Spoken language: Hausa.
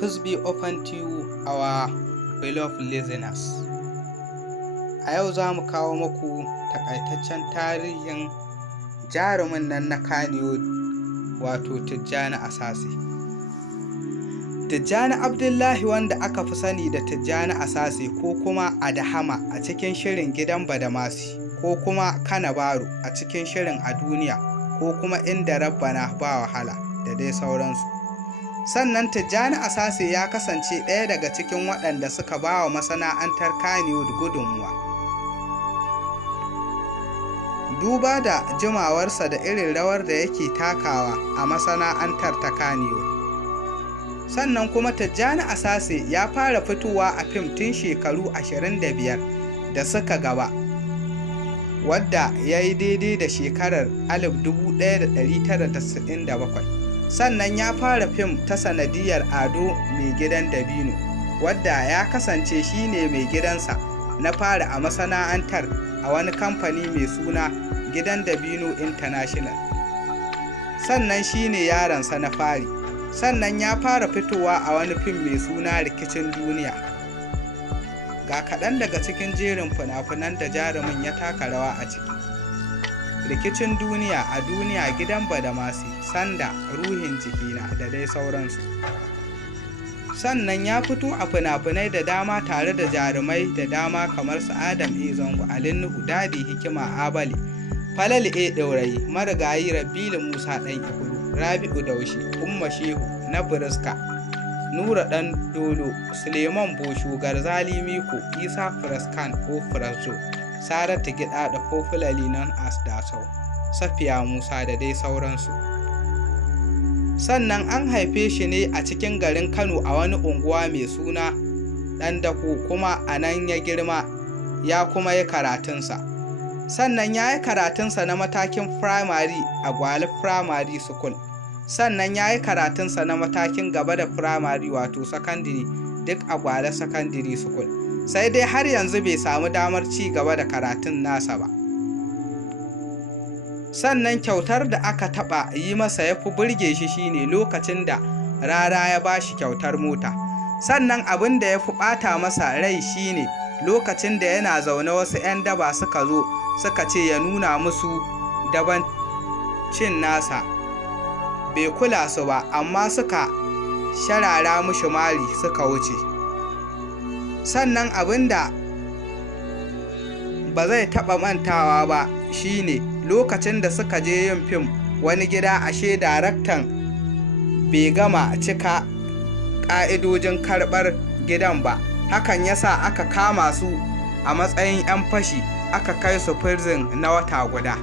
Peace be upon to you, our beloved listeners. A yau za mu kawo muku takaitaccen tarihin jarumin nan na Kannywood, wato Tijjani Asase. Tijjani Abdullahi, wanda aka fi sani da Tijjani Asase ko kuma Adahama a cikin shirin Gidan Badamasi, ko kuma Kanabaru a cikin shirin A Duniya, ko kuma Inda Rabbana Ba Wahala da dai sauransu. Sannan Tijjani Asase ya kasance ɗaya daga cikin waɗanda suka ba wa masana'antar Kannywood gudunmuwa. Duba da jimawarsa da irin rawar da yake takawa a masana'antar ta Kannywood. Sannan kuma Tijjani Asase ya fara fitowa a fim tun shekaru 25 da suka gaba, wadda ya yi daidai da shekarar 1997. Sannan ya fara fim ta sanadiyar Ado Mai Gidan Dabino, wadda ya kasance shine mai gidansa na fara a masana'antar a wani kamfani mai suna Gidan Dabino International. Sannan shine yaronsa na fari. Sannan ya fara fitowa a wani fim mai suna Rikicin Duniya. Ga kaɗan daga cikin jerin fina-finan da jarumin ya taka rawa a ciki: Rikicin Duniya, A Duniya, Gidan Badamasi, Sanda, Ruhin Jikina da dai sauransu. Sannan ya fito a fina-finai da dama tare da jarumai da dama kamar su Adam A. Zango, Ali Nuhu, Dadi Hikima Abali, Falalu A. Ɗaurayi, Marigayi Rabilu Musa Ɗan Ikulu, Rabi'u Daushe, Umma Shehu na Buriska, Nura Ɗan Dolo, Suleiman Bosho, Garzali Miko, Isa Fraskan ko Frasjo, Saratu Gida da popularly known as Dasau, Safiya Musa da dai sauransu. Sannan an haife shi ne a cikin garin Kano a wani unguwa mai suna Ɗan Dako, kuma a nan ya girma ya kuma yi karatunsa. Sannan ya yi karatunsa na matakin firamare a Gwale Primary School. Sannan ya yi karatunsa na matakin gaba da firamare wato sakandare duk a Gwale Secondary School. Sai dai har yanzu bai samu damar ci gaba da karatun nasa ba. Sannan kyautar da aka taɓa yi masa ya fi burge shi shine lokacin da Rara ya ba shi kyautar mota. Sannan abin da ya fi ɓata masa rai shine lokacin da yana zaune wasu 'yan daba suka zo suka ce ya nuna musu dabancin nasa. Bai kula su ba, amma suka sharara mushi mari suka wuce. Sannan abinda ba zai taɓa mantawa ba shine lokacin da suka je yin fim wani gida, ashe daraktan bai gama cika ƙa'idojin karɓar gidan ba. Hakan yasa aka kama su a matsayin 'yan fashi, aka kai su prison na wata guda.